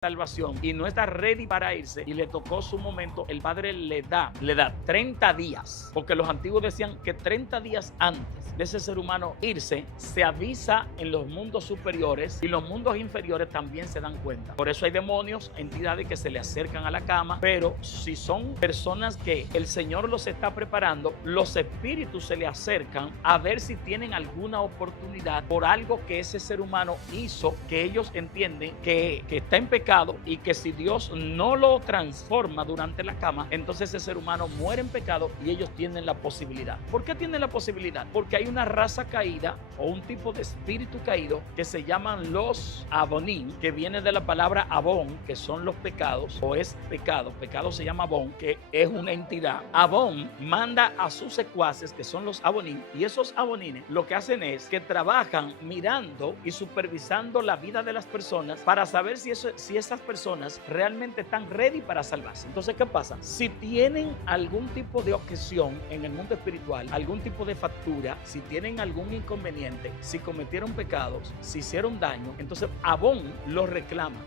salvación y no está ready para irse y le tocó su momento, el Padre le da 30 días, porque los antiguos decían que 30 días antes de ese ser humano irse, se avisa en los mundos superiores y los mundos inferiores también se dan cuenta. Por eso hay demonios, entidades que se le acercan a la cama, pero si son personas que el Señor los está preparando, los espíritus se le acercan a ver si tienen alguna oportunidad por algo que ese ser humano hizo, que ellos entienden que está en pecado y que si Dios no lo transforma durante la cama, entonces ese ser humano muere en pecado y ellos tienen la posibilidad. ¿Por qué tienen la posibilidad? Porque hay una raza caída o un tipo de espíritu caído que se llaman los abonín, que viene de la palabra abón, que son los pecados, o es pecado. Pecado se llama abón, que es una entidad. Abón manda a sus secuaces, que son los abonín, y esos abonines lo que hacen es que trabajan mirando y supervisando la vida de las personas para saber si esas personas realmente están ready para salvarse. Entonces, ¿qué pasa? Si tienen algún tipo de objeción en el mundo espiritual, algún tipo de factura, si tienen algún inconveniente, si cometieron pecados, si hicieron daño, entonces Abón los reclama.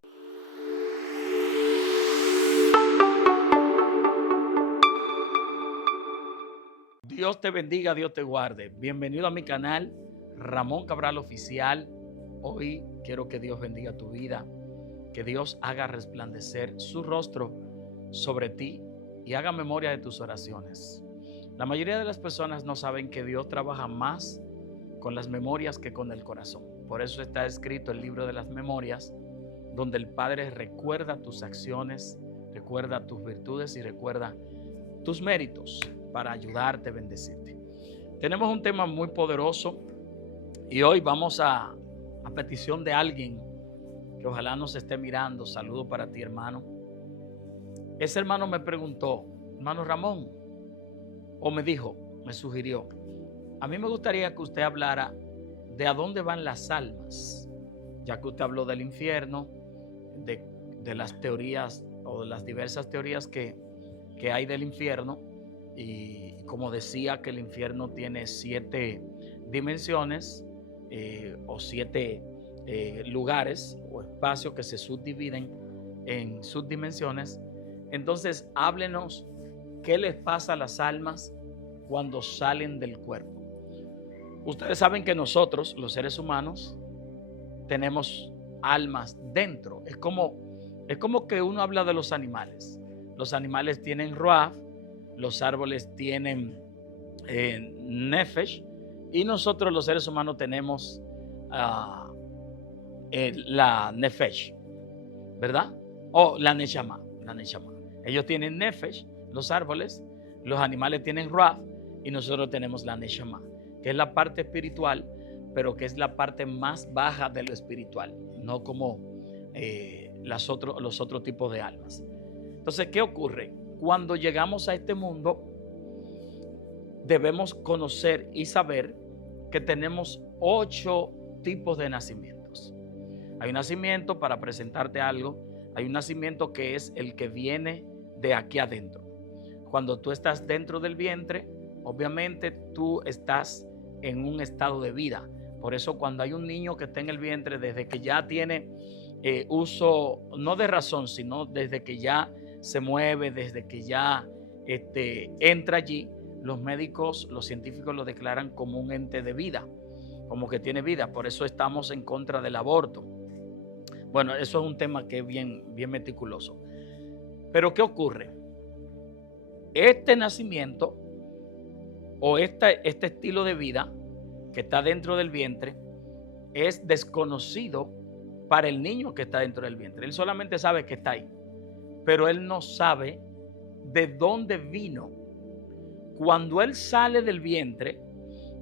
Dios te bendiga, Dios te guarde. Bienvenido a mi canal, Ramón Cabral Oficial. Hoy quiero que Dios bendiga tu vida, que Dios haga resplandecer su rostro sobre ti y haga memoria de tus oraciones. La mayoría de las personas no saben que Dios trabaja más con las memorias que con el corazón. Por eso está escrito el libro de las memorias, donde el Padre recuerda tus acciones, recuerda tus virtudes y recuerda tus méritos para ayudarte, bendecirte. Tenemos un tema muy poderoso y hoy vamos a petición de alguien que ojalá nos esté mirando. Saludo para ti, hermano. Ese hermano me preguntó, hermano Ramón, o me dijo, me sugirió, a mí me gustaría que usted hablara de a dónde van las almas, ya que usted habló del infierno, de las teorías o de las diversas teorías que hay del infierno, y como decía que el infierno tiene 7 dimensiones o 7 lugares o espacios que se subdividen en subdimensiones. Entonces, háblenos qué les pasa a las almas cuando salen del cuerpo. Ustedes saben que nosotros, los seres humanos, tenemos almas dentro. Es como que uno habla de los animales. Los animales tienen ruach, los árboles tienen nefesh, y nosotros los seres humanos tenemos la nefesh, ¿verdad? O la neshama. Ellos tienen nefesh, los árboles, los animales tienen ruach, y nosotros tenemos la neshama, que es la parte espiritual, pero que es la parte más baja de lo espiritual, no como los otros tipos de almas. Entonces, ¿qué ocurre? Cuando llegamos a este mundo, debemos conocer y saber que tenemos 8 tipos de nacimientos. Hay un nacimiento, para presentarte algo, hay un nacimiento que es el que viene de aquí adentro. Cuando tú estás dentro del vientre, obviamente tú estás en un estado de vida. Por eso cuando hay un niño que está en el vientre, desde que ya tiene uso, no de razón, sino desde que ya se mueve, desde que ya entra allí, los médicos, los científicos lo declaran como un ente de vida, como que tiene vida. Por eso estamos en contra del aborto. Bueno, eso es un tema que es bien meticuloso. Pero ¿qué ocurre? Este nacimiento o este estilo de vida que está dentro del vientre es desconocido para el niño que está dentro del vientre. Él solamente sabe que está ahí, pero él no sabe de dónde vino. Cuando él sale del vientre,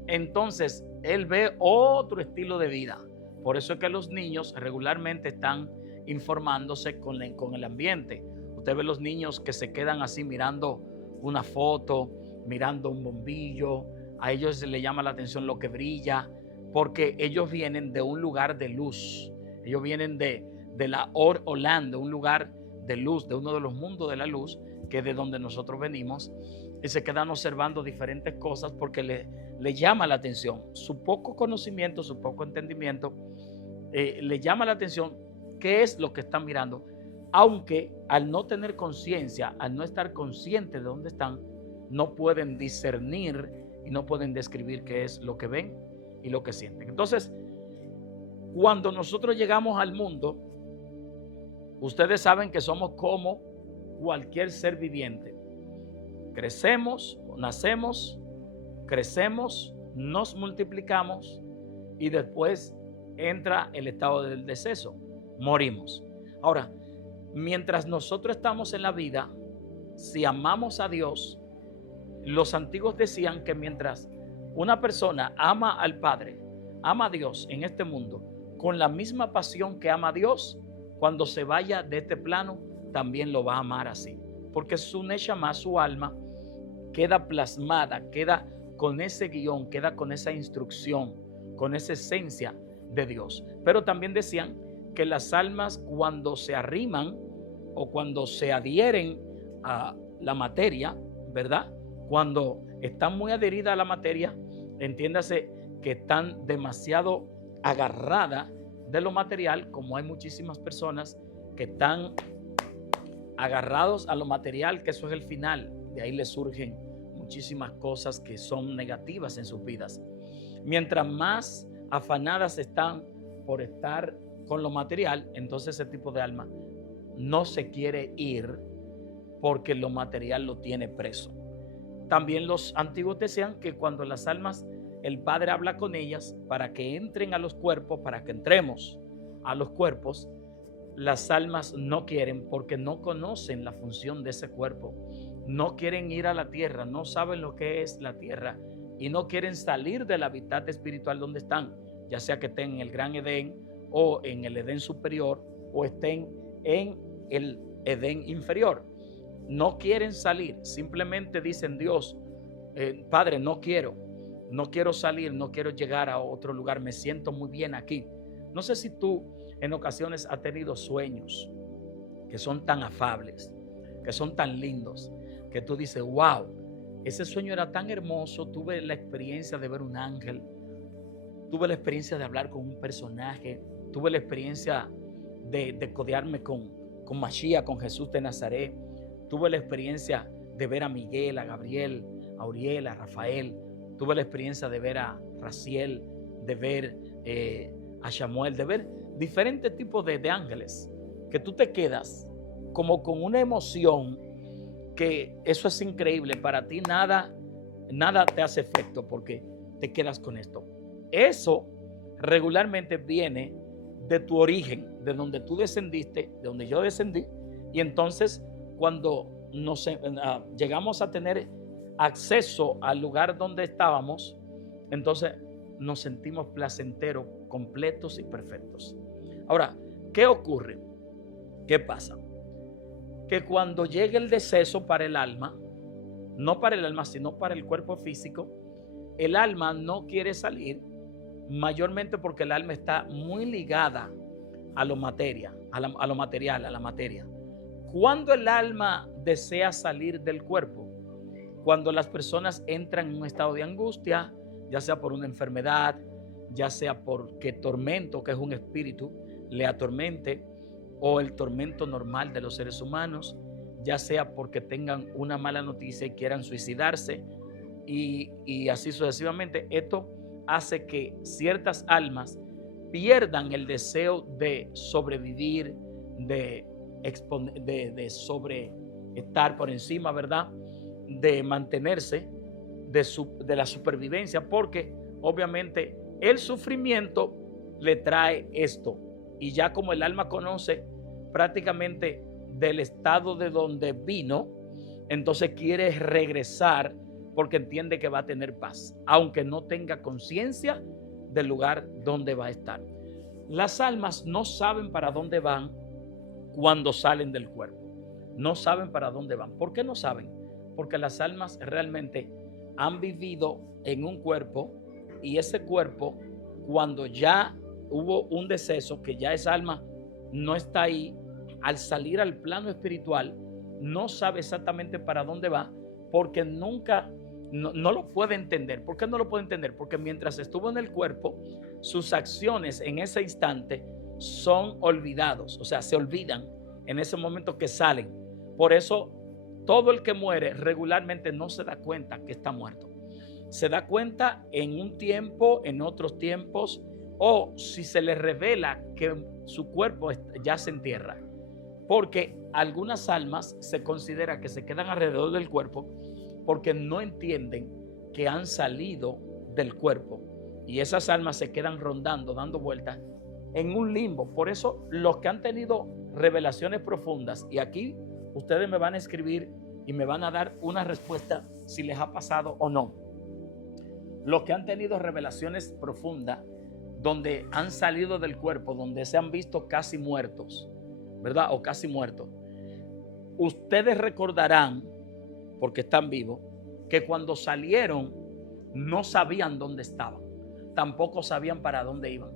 entonces él ve otro estilo de vida. Por eso es que los niños regularmente están informándose con el ambiente. Usted ve los niños que se quedan así mirando una foto, mirando un bombillo. A ellos se les llama la atención lo que brilla, porque ellos vienen de un lugar de luz. Ellos vienen de la Or-Olam, un lugar de luz, de uno de los mundos de la luz, que es de donde nosotros venimos, y se quedan observando diferentes cosas porque le llama la atención. Su poco conocimiento, su poco entendimiento, le llama la atención qué es lo que están mirando. aunque al no tener conciencia, al no estar consciente de dónde están, no pueden discernir y no pueden describir qué es lo que ven y lo que sienten. Entonces, cuando nosotros llegamos al mundo, ustedes saben que somos como cualquier ser viviente. Crecemos, nacemos, crecemos, nos multiplicamos y después entra el estado del deceso, morimos. Ahora, mientras nosotros estamos en la vida, si amamos a Dios, los antiguos decían que mientras una persona ama al Padre, ama a Dios en este mundo, con la misma pasión que ama a Dios, cuando se vaya de este plano, también lo va a amar así. Porque su neshama, su alma, queda plasmada, queda con ese guión, queda con esa instrucción, con esa esencia de Dios. Pero también decían que las almas, cuando se arriman o cuando se adhieren a la materia, ¿verdad? Cuando están muy adheridas a la materia, entiéndase que están demasiado agarradas de lo material, como hay muchísimas personas que están agarrados a lo material, que eso es el final. De ahí les surgen muchísimas cosas que son negativas en sus vidas. Mientras más afanadas están por estar con lo material, entonces ese tipo de alma no se quiere ir porque lo material lo tiene preso. También los antiguos decían que cuando las almas, el Padre habla con ellas para que entren a los cuerpos, para que entremos a los cuerpos, las almas no quieren porque no conocen la función de ese cuerpo. No quieren ir a la tierra, no saben lo que es la tierra y no quieren salir del hábitat espiritual donde están, ya sea que estén en el Gran Edén o en el Edén superior o estén en el Edén inferior. No quieren salir, simplemente dicen: Dios, Padre, no quiero salir, no quiero llegar a otro lugar, me siento muy bien aquí. No sé si tú en ocasiones has tenido sueños que son tan afables, que son tan lindos, que tú dices: wow, ese sueño era tan hermoso, tuve la experiencia de ver un ángel, tuve la experiencia de hablar con un personaje, tuve la experiencia de codearme con Mashiach, con Jesús de Nazaret, tuve la experiencia de ver a Miguel, a Gabriel, a Uriel, a Rafael, tuve la experiencia de ver a Raciel, de ver a Samuel, de ver diferentes tipos de ángeles, que tú te quedas como con una emoción que eso es increíble. Para ti nada te hace efecto porque te quedas con esto. Eso regularmente viene de tu origen, de donde tú descendiste, de donde yo descendí, y entonces cuando llegamos a tener acceso al lugar donde estábamos, entonces nos sentimos placenteros, completos y perfectos. Ahora, ¿qué ocurre? ¿Qué pasa? Que cuando llegue el deceso para el alma, no para el alma, sino para el cuerpo físico, el alma no quiere salir, mayormente porque el alma está muy ligada a lo material, a la materia. Cuando el alma desea salir del cuerpo, cuando las personas entran en un estado de angustia, ya sea por una enfermedad, ya sea porque tormento, que es un espíritu, le atormente, o el tormento normal de los seres humanos, ya sea porque tengan una mala noticia y quieran suicidarse, y así sucesivamente. Esto hace que ciertas almas pierdan el deseo de sobrevivir, de estar por encima, ¿verdad? De mantenerse, de la supervivencia, porque obviamente el sufrimiento le trae esto. Y ya como el alma conoce prácticamente del estado de donde vino, entonces quiere regresar porque entiende que va a tener paz, aunque no tenga conciencia del lugar donde va a estar. Las almas no saben para dónde van cuando salen del cuerpo. No saben para dónde van. ¿Por qué no saben? Porque las almas realmente han vivido en un cuerpo, y ese cuerpo, cuando ya hubo un deceso, que ya esa alma no está ahí, al salir al plano espiritual, no sabe exactamente para dónde va, porque nunca, no lo puede entender. ¿Por qué no lo puede entender? Porque mientras estuvo en el cuerpo, sus acciones en ese instante son olvidados, o sea, se olvidan en ese momento que salen. Por eso todo el que muere regularmente no se da cuenta que está muerto. Se da cuenta en un tiempo, en otros tiempos, o si se le revela que su cuerpo ya se entierra. Porque algunas almas se considera que se quedan alrededor del cuerpo porque no entienden que han salido del cuerpo. Y esas almas se quedan rondando, dando vueltas en un limbo. Por eso los que han tenido revelaciones profundas, y aquí ustedes me van a escribir y me van a dar una respuesta si les ha pasado o no. Los que han tenido revelaciones profundas, donde han salido del cuerpo, donde se han visto casi muertos, ¿verdad? O casi muertos. Ustedes recordarán, porque están vivos, que cuando salieron no sabían dónde estaban, tampoco sabían para dónde iban.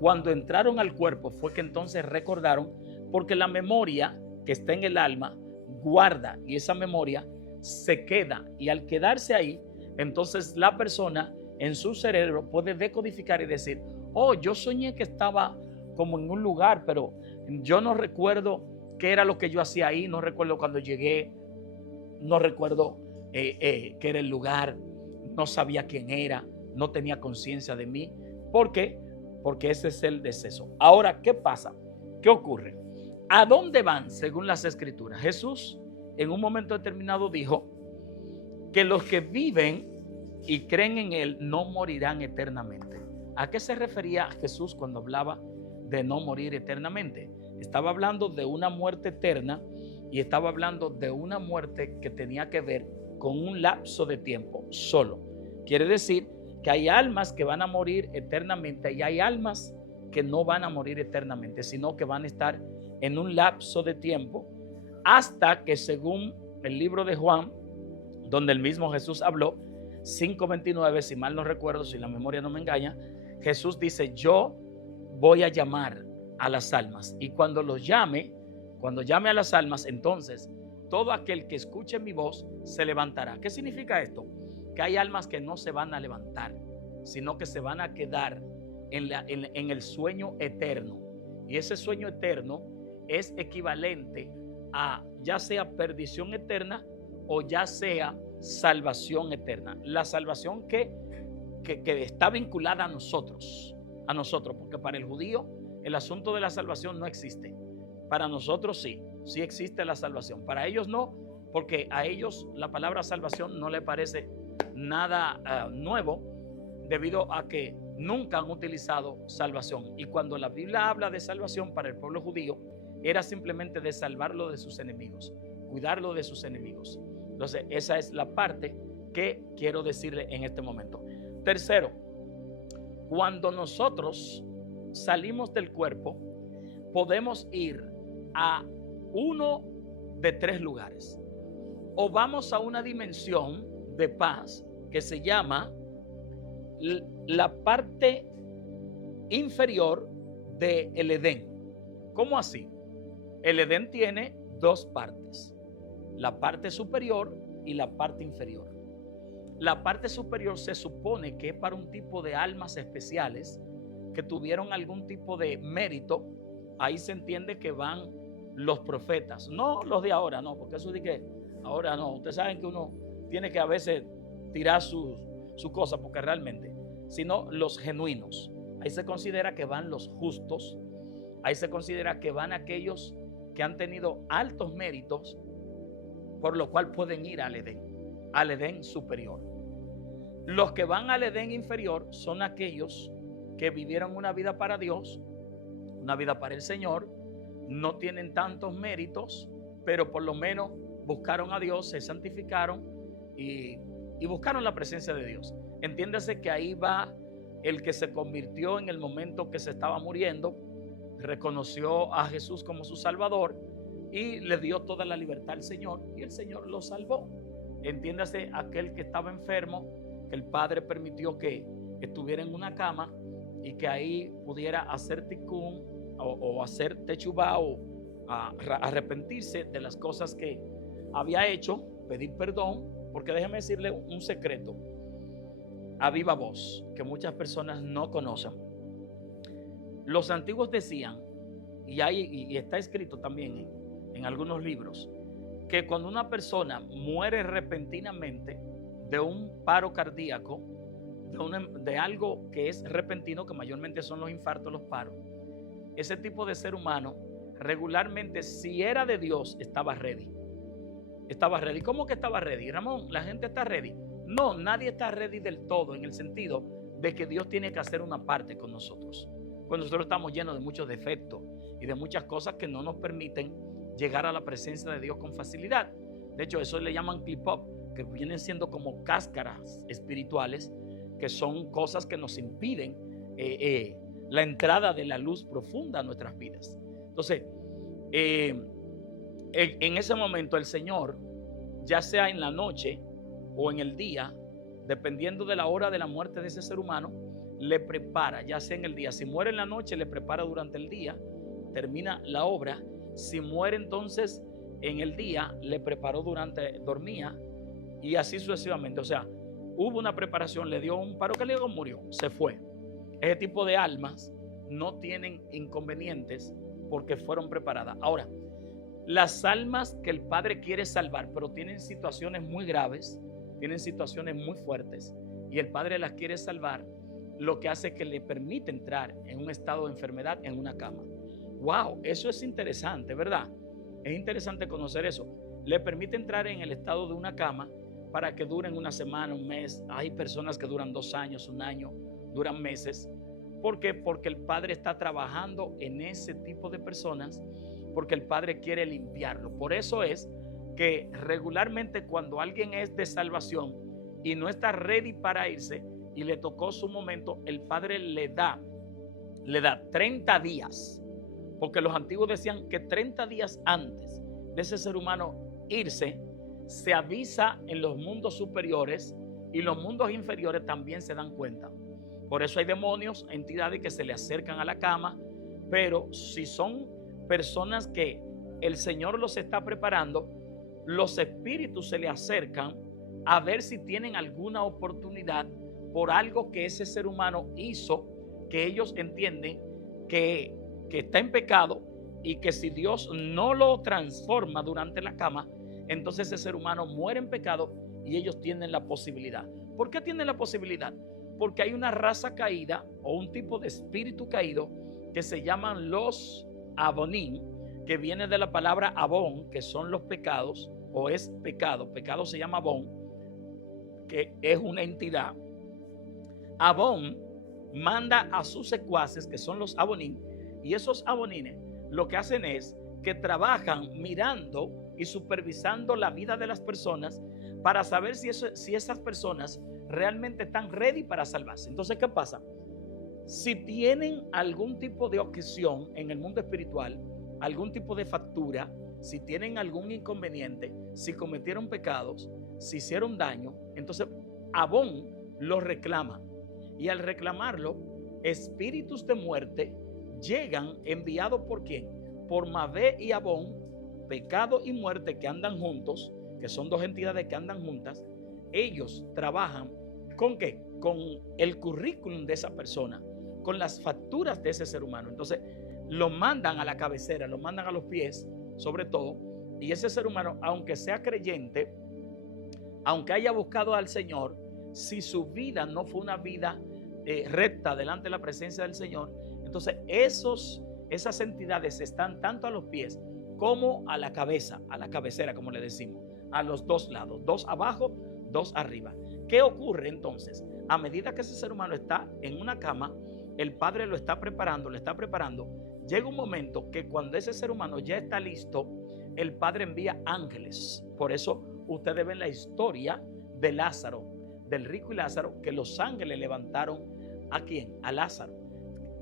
Cuando entraron al cuerpo fue que entonces recordaron, porque la memoria que está en el alma guarda, y esa memoria se queda, y al quedarse ahí, entonces la persona en su cerebro puede decodificar y decir: oh, yo soñé que estaba como en un lugar, pero yo no recuerdo qué era lo que yo hacía ahí, no recuerdo cuando llegué, no recuerdo qué era el lugar, no sabía quién era, no tenía conciencia de mí. ¿Por qué? Porque ese es el deceso. Ahora, ¿qué pasa? ¿Qué ocurre? ¿A dónde van según las Escrituras? Jesús en un momento determinado dijo que los que viven y creen en Él no morirán eternamente. ¿A qué se refería Jesús cuando hablaba de no morir eternamente? Estaba hablando de una muerte eterna y estaba hablando de una muerte que tenía que ver con un lapso de tiempo solo. Quiere decir que hay almas que van a morir eternamente y hay almas que no van a morir eternamente, sino que van a estar en un lapso de tiempo hasta que, según el libro de Juan, donde el mismo Jesús habló, 5:29, si mal no recuerdo, si la memoria no me engaña, Jesús dice: yo voy a llamar a las almas, y cuando llame a las almas, entonces todo aquel que escuche mi voz se levantará. ¿Qué significa esto? Que hay almas que no se van a levantar, sino que se van a quedar en el sueño eterno. Y ese sueño eterno es equivalente a ya sea perdición eterna o ya sea salvación eterna. La salvación que está vinculada a nosotros, porque para el judío el asunto de la salvación no existe. Para nosotros sí existe la salvación. Para ellos no, porque a ellos la palabra salvación no les parece nada nuevo, debido a que nunca han utilizado salvación. Y cuando la Biblia habla de salvación para el pueblo judío, era simplemente de salvarlo de sus enemigos, cuidarlo de sus enemigos. Entonces, esa es la parte que quiero decirle en este momento. Tercero, cuando nosotros salimos del cuerpo, podemos ir a uno de tres lugares. O vamos a una dimensión de paz que se llama la parte inferior del Edén. ¿Cómo así? El Edén tiene dos partes: la parte superior y la parte inferior. La parte superior se supone que es para un tipo de almas especiales que tuvieron algún tipo de mérito. Ahí se entiende que van los profetas, no los de ahora, no, porque eso de que ahora no. Ustedes saben que uno tiene que a veces tirar su cosa, porque realmente, sino los genuinos. Ahí se considera que van los justos. Ahí se considera que van aquellos que han tenido altos méritos, por lo cual pueden ir al Edén superior. Los que van al Edén inferior son aquellos que vivieron una vida para Dios, una vida para el Señor, no tienen tantos méritos, pero por lo menos buscaron a Dios, se santificaron y buscaron la presencia de Dios. Entiéndase que ahí va el que se convirtió en el momento que se estaba muriendo, reconoció a Jesús como su Salvador y le dio toda la libertad al Señor, y el Señor lo salvó. Entiéndase aquel que estaba enfermo, que el Padre permitió que estuviera en una cama y que ahí pudiera hacer ticún o hacer techubá o arrepentirse de las cosas que había hecho, pedir perdón, porque déjeme decirle un secreto a viva voz que muchas personas no conocen. Los antiguos decían, y está escrito también en algunos libros que cuando una persona muere repentinamente de un paro cardíaco, de algo que es repentino, que mayormente son los infartos, los paros, ese tipo de ser humano regularmente, si era de Dios, estaba ready. Estaba ready. ¿Cómo que estaba ready? Ramón, ¿la gente está ready? No, nadie está ready del todo, en el sentido de que Dios tiene que hacer una parte con nosotros. Pues nosotros estamos llenos de muchos defectos y de muchas cosas que no nos permiten llegar a la presencia de Dios con facilidad. De hecho, eso le llaman clip-up, que vienen siendo como cáscaras espirituales, que son cosas que nos impiden la entrada de la luz profunda a nuestras vidas. Entonces, en ese momento el Señor, ya sea en la noche o en el día, dependiendo de la hora de la muerte de ese ser humano, le prepara, ya sea en el día. Si muere en la noche, le prepara durante el día, termina la obra. Si muere entonces en el día, le preparó dormía, y así sucesivamente. O sea, hubo una preparación, le dio un paro cardíaco, murió, se fue. Ese tipo de almas no tienen inconvenientes porque fueron preparadas. Ahora, las almas que el Padre quiere salvar, pero tienen situaciones muy graves, tienen situaciones muy fuertes, y el Padre las quiere salvar, lo que hace que le permite entrar en un estado de enfermedad en una cama. Wow, eso es interesante, ¿verdad? Es interesante conocer eso. Le permite entrar en el estado de una cama para que duren una semana, un mes. Hay personas que duran 2 años, 1 año, duran meses. ¿Por qué? Porque el Padre está trabajando en ese tipo de personas, porque el Padre quiere limpiarlo. Por eso es que regularmente cuando alguien es de salvación y no está ready para irse y le tocó su momento, el Padre le da 30 días, porque los antiguos decían que 30 días antes de ese ser humano irse, se avisa en los mundos superiores, y los mundos inferiores también se dan cuenta. Por eso hay demonios, entidades que se le acercan a la cama, pero si son personas que el Señor los está preparando, los espíritus se le acercan a ver si tienen alguna oportunidad por algo que ese ser humano hizo, que ellos entienden que está en pecado, y que si Dios no lo transforma durante la cama, entonces ese ser humano muere en pecado y ellos tienen la posibilidad. ¿Por qué tienen la posibilidad? Porque hay una raza caída o un tipo de espíritu caído que se llaman los abonim, que viene de la palabra abón, que son los pecados, o es pecado. Pecado se llama abón, que es una entidad. Abón manda a sus secuaces, que son los abonim, y esos abonines lo que hacen es que trabajan mirando y supervisando la vida de las personas para saber si esas personas realmente están ready para salvarse. Entonces, ¿qué pasa? Si tienen algún tipo de ocasión en el mundo espiritual, algún tipo de factura, si tienen algún inconveniente, si cometieron pecados, si hicieron daño, entonces Abón lo reclama. Y al reclamarlo, espíritus de muerte llegan enviados ¿por quién? Por Mabé y Abón, pecado y muerte, que andan juntos, que son 2 entidades que andan juntas. Ellos trabajan ¿con qué? Con el currículum de esa persona, con las facturas de ese ser humano. Entonces lo mandan a la cabecera, lo mandan a los pies, sobre todo, y ese ser humano, aunque sea creyente, aunque haya buscado al Señor, si su vida no fue una vida recta delante de la presencia del Señor, entonces esas entidades están tanto a los pies como a la cabeza, a la cabecera, como le decimos, a los 2 lados, 2 abajo, 2 arriba. ¿Qué ocurre entonces? A medida que ese ser humano está en una cama, el Padre lo está preparando, llega un momento que cuando ese ser humano ya está listo, el Padre envía ángeles. Por eso ustedes ven la historia de Lázaro, del rico y Lázaro, que los ángeles levantaron ¿a quién? A Lázaro.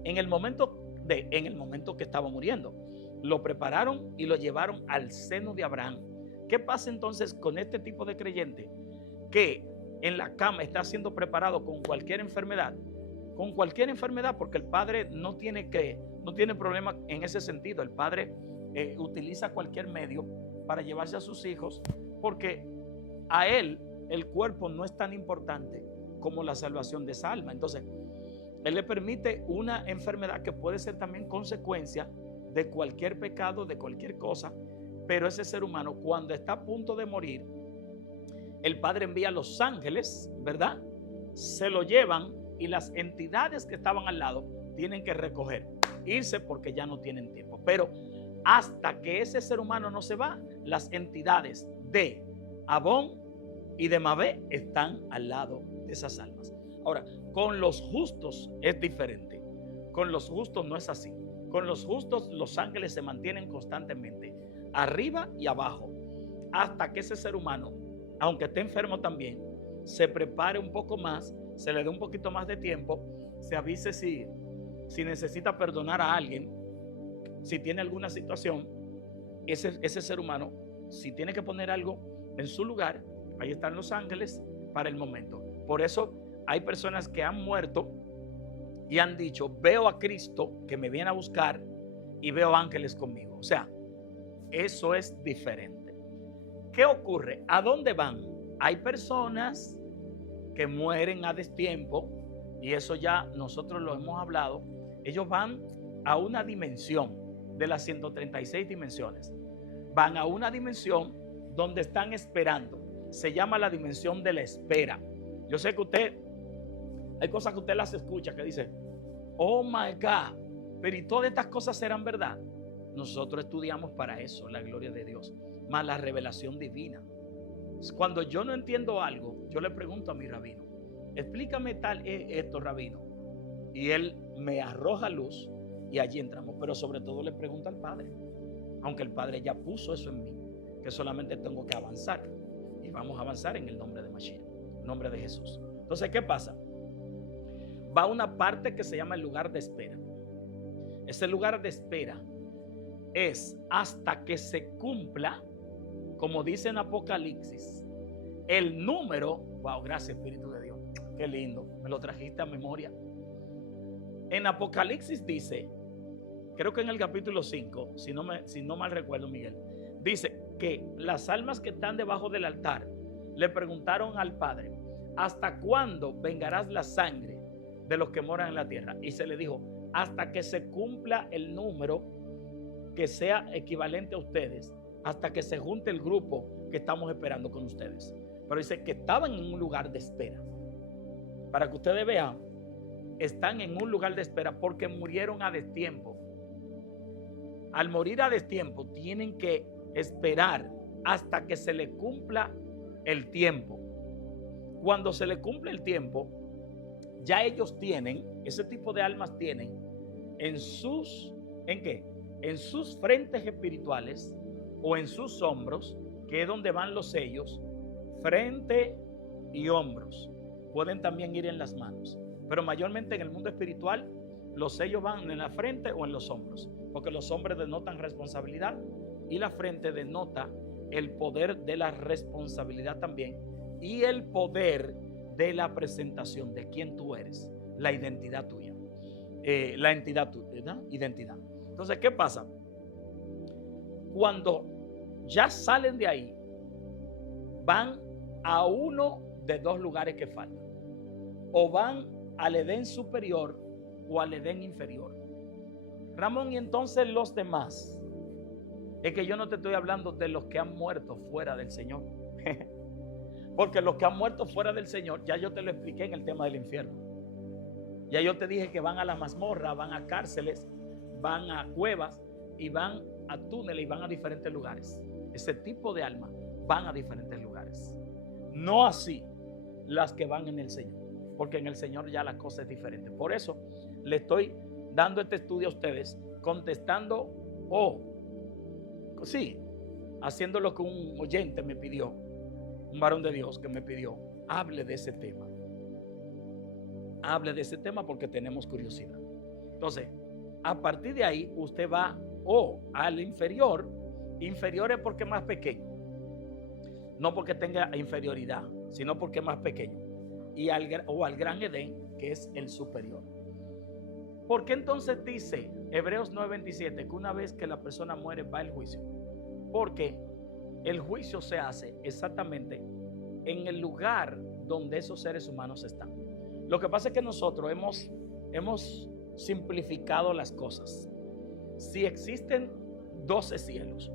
En el momento que estaba muriendo, lo prepararon y lo llevaron al seno de Abraham. ¿Qué pasa entonces con este tipo de creyente que en la cama está siendo preparado con cualquier enfermedad? Con cualquier enfermedad, porque el Padre no tiene problema en ese sentido. El Padre utiliza cualquier medio para llevarse a sus hijos, porque a él el cuerpo no es tan importante como la salvación de esa alma. Entonces él le permite una enfermedad que puede ser también consecuencia de cualquier pecado, de cualquier cosa, Pero ese ser humano, cuando está a punto de morir, el Padre envía a los ángeles, ¿verdad? Se lo llevan y las entidades que estaban al lado tienen que recoger, irse porque ya no tienen tiempo. Pero hasta que ese ser humano no se va, las entidades de Abón y de Mabé están al lado de esas almas. Ahora, con los justos es diferente. Con los justos no es así. Con los justos los ángeles se mantienen constantemente arriba y abajo hasta que ese ser humano, aunque esté enfermo también, se prepare un poco más, se le dé un poquito más de tiempo, se avise si necesita perdonar a alguien, si tiene alguna situación, ese ser humano, si tiene que poner algo en su lugar, ahí están los ángeles para el momento. Por eso hay personas que han muerto y han dicho, veo a Cristo que me viene a buscar y veo ángeles conmigo. O sea, eso es diferente. ¿Qué ocurre? ¿A dónde van? Hay personas que mueren a destiempo y eso ya nosotros lo hemos hablado. Ellos van a una dimensión de las 136 dimensiones. Van a una dimensión donde están esperando. Se llama la dimensión de la espera. Yo sé que usted, hay cosas que usted las escucha que dice, oh my God, pero ¿y todas estas cosas serán verdad? Nosotros estudiamos para eso, la gloria de Dios, más la revelación divina. Cuando yo no entiendo algo, yo le pregunto a mi rabino, explícame esto, rabino. Y él me arroja luz y allí entramos. Pero sobre todo le pregunto al Padre, aunque el Padre ya puso eso en mí, que solamente tengo que avanzar. Y vamos a avanzar en el nombre de Mashiach, en nombre de Jesús. Entonces, ¿qué pasa? Va a una parte que se llama el lugar de espera. Ese lugar de espera es hasta que se cumpla, como dice en Apocalipsis, el número. Wow, gracias Espíritu de Dios, qué lindo, me lo trajiste a memoria. En Apocalipsis dice, creo que en el capítulo 5, si no mal recuerdo, Miguel, dice que las almas que están debajo del altar le preguntaron al Padre, ¿hasta cuándo vengarás la sangre de los que moran en la tierra? Y se le dijo, hasta que se cumpla el número que sea equivalente a ustedes, hasta que se junte el grupo que estamos esperando con ustedes. Pero dice que estaban en un lugar de espera. Para que ustedes vean, están en un lugar de espera porque murieron a destiempo. Al morir a destiempo, tienen que esperar hasta que se le cumpla el tiempo. Cuando se le cumple el tiempo, ya ellos tienen, ese tipo de almas tienen en sus, ¿en qué? En sus frentes espirituales o en sus hombros, que es donde van los sellos, frente y hombros. Pueden también ir en las manos, pero mayormente en el mundo espiritual los sellos van en la frente o en los hombros, porque los hombros denotan responsabilidad y la frente denota el poder de la responsabilidad también y el poder de la presentación de quién tú eres, la identidad tuya, la entidad tuya, ¿verdad? Identidad. Entonces, ¿qué pasa? Cuando ya salen de ahí, van a uno de dos lugares que faltan. O van al Edén superior o al Edén inferior. Ramón, y entonces los demás. Es que yo no te estoy hablando de los que han muerto fuera del Señor. Porque los que han muerto fuera del Señor, ya yo te lo expliqué en el tema del infierno. Ya yo te dije que van a la mazmorra, van a cárceles, van a cuevas y van a túneles y van a diferentes lugares. Ese tipo de almas van a diferentes lugares. No así las que van en el Señor, porque en el Señor ya la cosa es diferente. Por eso le estoy dando este estudio a ustedes, contestando sí, haciendo lo que un oyente me pidió, un varón de Dios que me pidió, hable de ese tema. Hable de ese tema porque tenemos curiosidad. Entonces, a partir de ahí, usted va al inferior. Inferior es porque es más pequeño. No porque tenga inferioridad, sino porque es más pequeño. Y al gran Edén, que es el superior. ¿Por qué entonces dice Hebreos 9:27 que una vez que la persona muere va el juicio? Porque el juicio se hace exactamente en el lugar donde esos seres humanos están. Lo que pasa es que nosotros hemos simplificado las cosas. Si existen 12 cielos,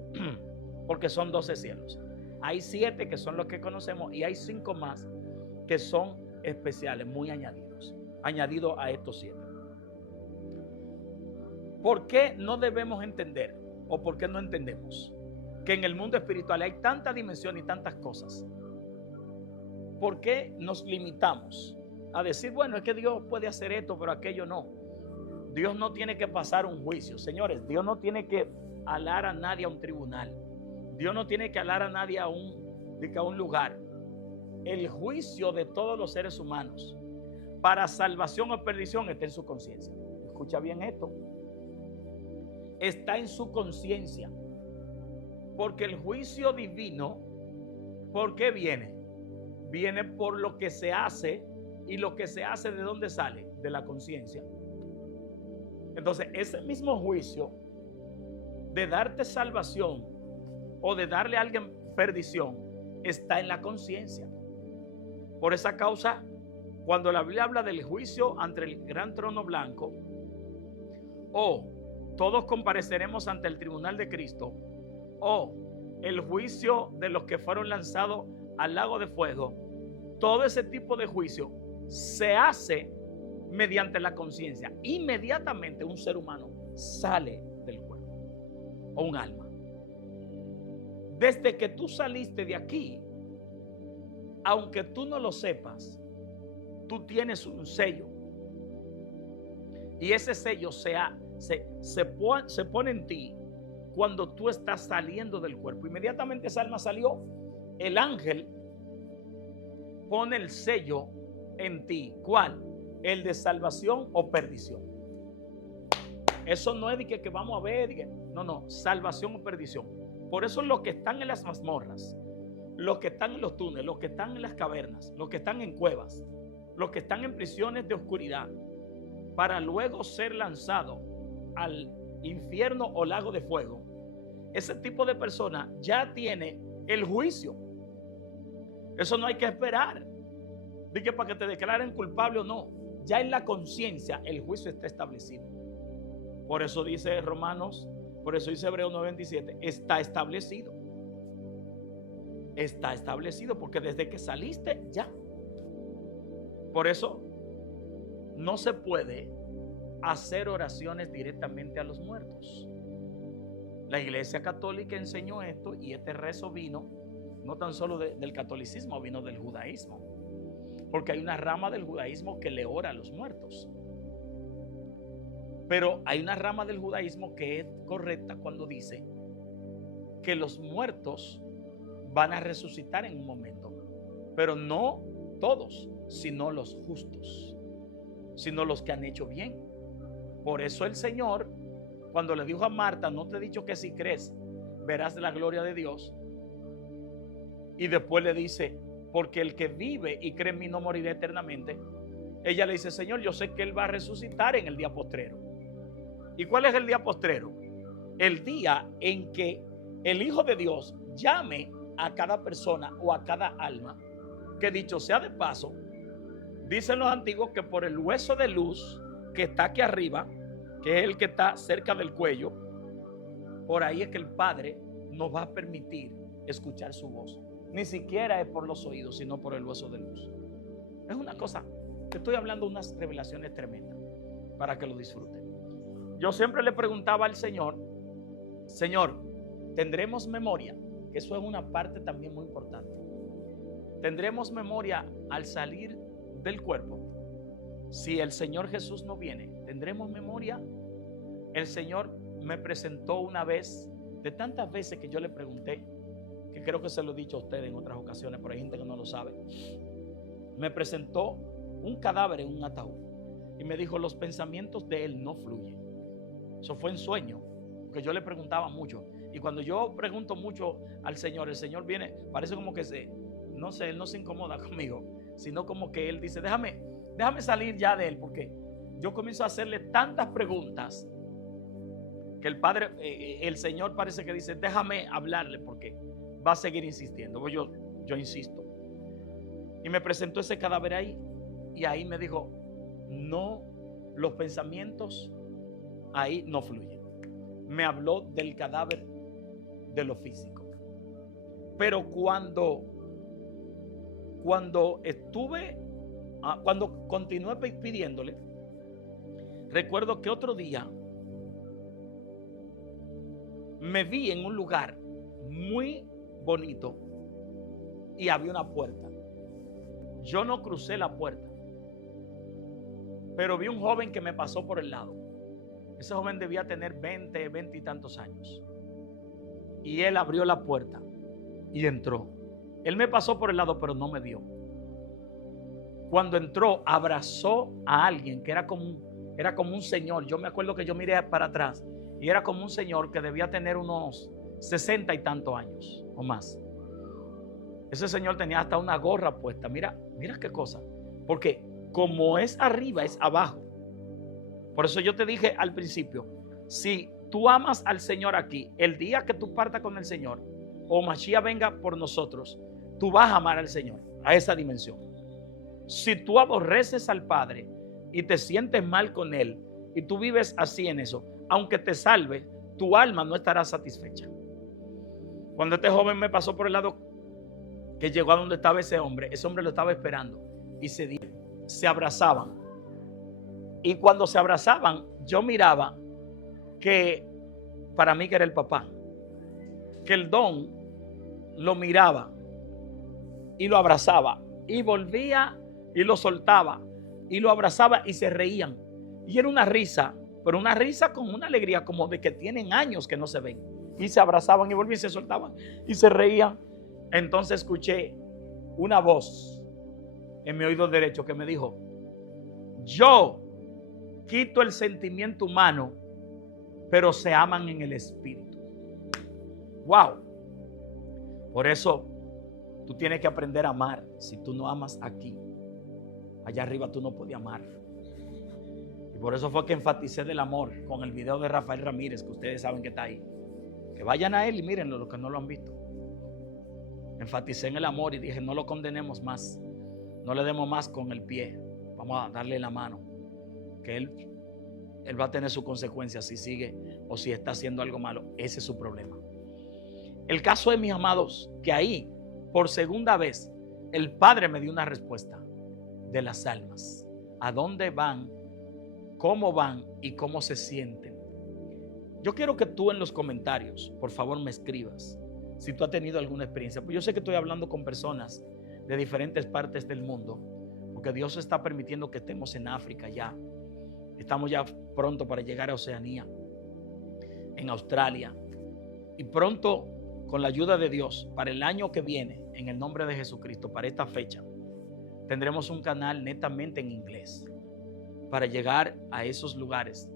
porque son 12 cielos. Hay 7 que son los que conocemos y hay 5 más que son especiales, muy añadidos a estos 7. ¿Por qué no debemos entender o por qué no entendemos que en el mundo espiritual hay tanta dimensión y tantas cosas? ¿Por qué nos limitamos a decir, bueno, es que Dios puede hacer esto, pero aquello no? Dios no tiene que pasar un juicio. Señores, Dios no tiene que alar a nadie a un tribunal. Dios no tiene que alar a nadie a un lugar. El juicio de todos los seres humanos para salvación o perdición está en su conciencia. Escucha bien esto. Está en su conciencia. Porque el juicio divino, ¿por qué viene? Viene por lo que se hace, y lo que se hace, ¿de dónde sale? De la conciencia. Entonces, ese mismo juicio de darte salvación o de darle a alguien perdición está en la conciencia. Por esa causa, cuando la Biblia habla del juicio ante el gran trono blanco, o todos compareceremos ante el tribunal de Cristo, o el juicio de los que fueron lanzados al lago de fuego, todo ese tipo de juicio se hace mediante la conciencia. Inmediatamente un ser humano sale del cuerpo o un alma. Desde que tú saliste de aquí, aunque tú no lo sepas, tú tienes un sello. Y ese sello se pone en ti cuando tú estás saliendo del cuerpo. Inmediatamente esa alma salió, el ángel pone el sello en ti. ¿Cuál? El de salvación o perdición. Eso no es de que vamos a ver, no, salvación o perdición. Por eso los que están en las mazmorras, los que están en los túneles, los que están en las cavernas, los que están en cuevas, los que están en prisiones de oscuridad, para luego ser lanzados al infierno o lago de fuego, ese tipo de persona ya tiene el juicio. Eso no hay que esperar. Dije para que te declaren culpable o no. Ya en la conciencia el juicio está establecido. Por eso dice Romanos, por eso dice Hebreos 9:27, está establecido. Está establecido porque desde que saliste ya. Por eso no se puede hacer oraciones directamente a los muertos. La Iglesia Católica enseñó esto y este rezo vino no tan solo del catolicismo, vino del judaísmo. Porque hay una rama del judaísmo que le ora a los muertos. Pero hay una rama del judaísmo que es correcta cuando dice que los muertos van a resucitar en un momento. Pero no todos, sino los justos, sino los que han hecho bien. Por eso el Señor, cuando le dijo a Marta, no te he dicho que si crees verás la gloria de Dios, y después le dice, porque el que vive y cree en mí no morirá eternamente. Ella le dice, Señor, yo sé que Él va a resucitar en el día postrero. ¿Y cuál es el día postrero? El día en que el Hijo de Dios llame a cada persona o a cada alma, que dicho sea de paso, dicen los antiguos que por el hueso de luz que está aquí arriba, que es el que está cerca del cuello, por ahí es que el Padre nos va a permitir escuchar su voz. Ni siquiera es por los oídos, sino por el hueso de luz. Es una cosa, te estoy hablando de unas revelaciones tremendas para que lo disfruten. Yo siempre le preguntaba al Señor, Señor, ¿tendremos memoria? Que eso es una parte también muy importante. ¿Tendremos memoria al salir del cuerpo? Si el Señor Jesús no viene, ¿tendremos memoria? El Señor me presentó una vez, de tantas veces que yo le pregunté, que creo que se lo he dicho a ustedes en otras ocasiones, pero hay gente que no lo sabe. Me presentó un cadáver en un ataúd y me dijo, los pensamientos de él no fluyen. Eso fue en sueño, porque yo le preguntaba mucho. Y cuando yo pregunto mucho al Señor, el Señor viene, parece como que no sé, Él no se incomoda conmigo, sino como que Él dice, déjame salir ya de Él, porque yo comienzo a hacerle tantas preguntas que el Señor parece que dice, déjame hablarle, porque va a seguir insistiendo. Pues yo insisto. Y me presentó ese cadáver ahí, y ahí me dijo, no, los pensamientos ahí no fluyen. Me habló del cadáver de lo físico. Pero cuando continué pidiéndole, recuerdo que otro día me vi en un lugar muy bonito y había una puerta. Yo no crucé la puerta, pero vi un joven que me pasó por el lado. Ese joven debía tener 20 y tantos años. Y él abrió la puerta y entró. Él me pasó por el lado, pero no me vio. Cuando entró, abrazó a alguien que era como un señor. Yo me acuerdo que yo miré para atrás y era como un señor que debía tener unos 60 y tantos años o más. Ese señor tenía hasta una gorra puesta. Mira qué cosa. Porque como es arriba, es abajo. Por eso yo te dije al principio, si tú amas al Señor aquí, el día que tú partas con el Señor o Mashiach venga por nosotros, tú vas a amar al Señor a esa dimensión. Si tú aborreces al Padre y te sientes mal con Él y tú vives así en eso, aunque te salve, tu alma no estará satisfecha. Cuando este joven me pasó por el lado que llegó a donde estaba ese hombre lo estaba esperando y se abrazaban. Y cuando se abrazaban, yo miraba que para mí que era el papá, que el don lo miraba y lo abrazaba y volvía y lo soltaba y lo abrazaba y se reían. Y era una risa, pero una risa con una alegría como de que tienen años que no se ven. Y se abrazaban y volvían y se soltaban y se reían. Entonces escuché una voz en mi oído derecho que me dijo: yo quito el sentimiento humano, pero se aman en el espíritu. Wow. Por eso tú tienes que aprender a amar. Si tú no amas aquí, allá arriba tú no puedes amar. Y por eso fue que enfaticé del amor con el video de Rafael Ramírez, que ustedes saben que está ahí. Que vayan a él y mírenlo, los que no lo han visto. Enfaticé en el amor y dije: no lo condenemos más, no le demos más con el pie, vamos a darle la mano, que él va a tener sus consecuencias si sigue o si está haciendo algo malo. Ese es su problema. El caso es, mis amados, que ahí por segunda vez el Padre me dio una respuesta de las almas: a dónde van, cómo van y cómo se sienten. Yo quiero que tú en los comentarios, por favor, me escribas si tú has tenido alguna experiencia. Pues yo sé que estoy hablando con personas de diferentes partes del mundo, porque Dios está permitiendo que estemos en África ya. Estamos ya pronto para llegar a Oceanía, en Australia. Y pronto, con la ayuda de Dios, para el año que viene, en el nombre de Jesucristo, para esta fecha, tendremos un canal netamente en inglés para llegar a esos lugares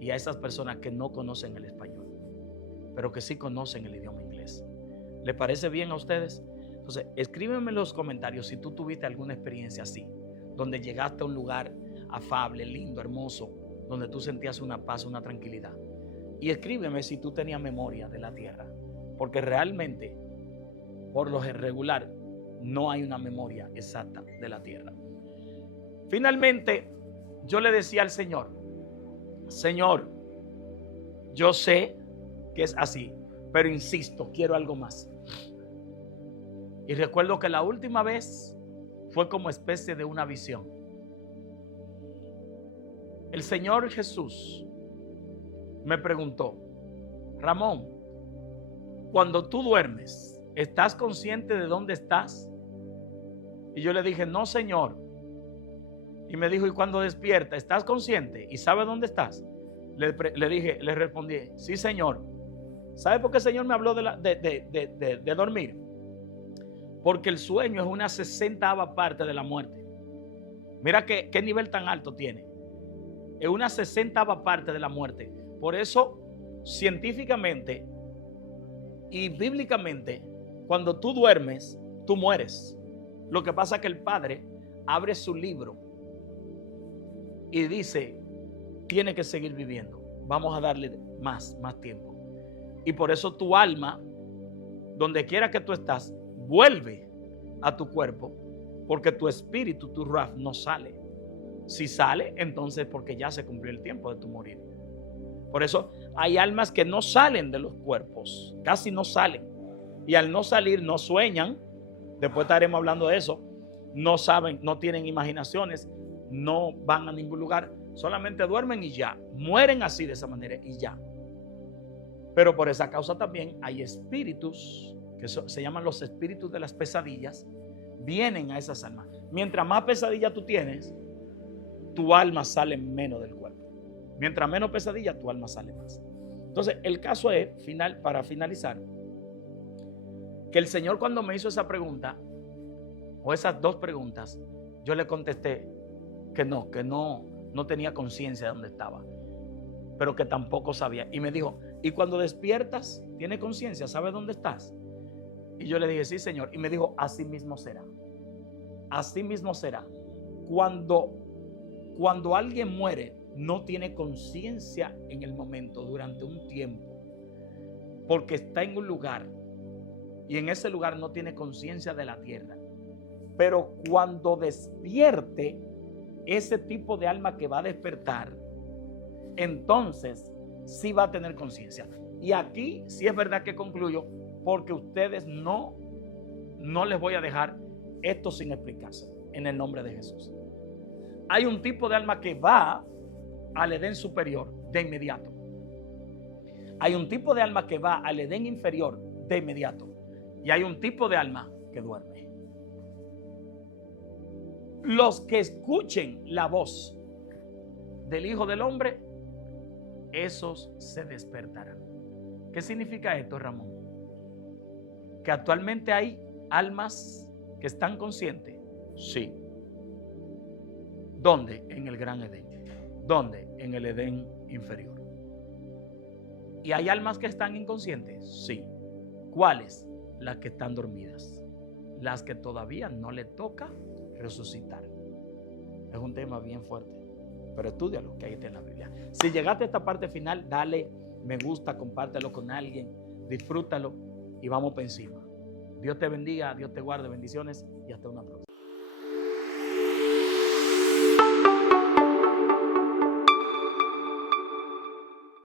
y a esas personas que no conocen el español, pero que sí conocen el idioma inglés. ¿Le parece bien a ustedes? Entonces, escríbeme en los comentarios si tú tuviste alguna experiencia así, donde llegaste a un lugar afable, lindo, hermoso, donde tú sentías una paz, una tranquilidad. Y escríbeme si tú tenías memoria de la tierra, porque realmente, por lo regular, no hay una memoria exacta de la tierra. Finalmente, yo le decía al Señor: Señor, yo sé que es así, pero insisto, quiero algo más. Y recuerdo que la última vez fue como especie de una visión. El Señor Jesús me preguntó: Ramón, cuando tú duermes, ¿estás consciente de dónde estás? Y yo le dije: no, Señor. Y me dijo: ¿y cuando despierta, estás consciente y sabes dónde estás? Le respondí: sí, Señor. ¿Sabe por qué el Señor me habló de dormir? Porque el sueño es una 60ª parte de la muerte. Mira qué nivel tan alto tiene. Es una 60ª parte de la muerte. Por eso, científicamente y bíblicamente, cuando tú duermes, tú mueres. Lo que pasa es que el Padre abre su libro y dice: tiene que seguir viviendo. Vamos a darle más tiempo. Y por eso tu alma, donde quiera que tú estás, vuelve a tu cuerpo, porque tu espíritu, tu ruach, no sale. Si sale, entonces porque ya se cumplió el tiempo de tu morir. Por eso hay almas que no salen de los cuerpos, casi no salen. Y al no salir, no sueñan. Después estaremos hablando de eso. No saben, no tienen imaginaciones, no van a ningún lugar. Solamente duermen y ya. Mueren así de esa manera y ya. Pero por esa causa también hay espíritus, que se llaman los espíritus de las pesadillas, vienen a esas almas. Mientras más pesadilla tú tienes, tu alma sale menos del cuerpo. Mientras menos pesadilla, tu alma sale más. Entonces, el caso es, para finalizar, que el Señor cuando me hizo esa pregunta, o esas dos preguntas, yo le contesté que no tenía conciencia de dónde estaba, pero que tampoco sabía. Y me dijo, ¿y cuando despiertas, tienes conciencia? ¿Sabes dónde estás? Y yo le dije, sí, Señor. Y me dijo, así mismo será. Así mismo será. Cuando alguien muere, no tiene conciencia en el momento, durante un tiempo, porque está en un lugar y en ese lugar no tiene conciencia de la tierra. Pero cuando despierte, ese tipo de alma que va a despertar, entonces sí va a tener conciencia. Y aquí sí es verdad que concluyo, porque ustedes no les voy a dejar esto sin explicarse, en el nombre de Jesús. Hay un tipo de alma que va al Edén superior de inmediato. Hay un tipo de alma que va al Edén inferior de inmediato. Y hay un tipo de alma que duerme. Los que escuchen la voz del Hijo del Hombre, esos se despertarán. ¿Qué significa esto, Ramón? Que actualmente hay almas que están conscientes. Sí. ¿Dónde? En el gran Edén. ¿Dónde? En el Edén inferior. ¿Y hay almas que están inconscientes? Sí. ¿Cuáles? Las que están dormidas. Las que todavía no le toca resucitar. Es un tema bien fuerte, pero estúdialo, que ahí está en la Biblia. Si llegaste a esta parte final, dale me gusta, compártelo con alguien, disfrútalo y vamos para encima. Dios te bendiga, Dios te guarde, bendiciones y hasta una próxima.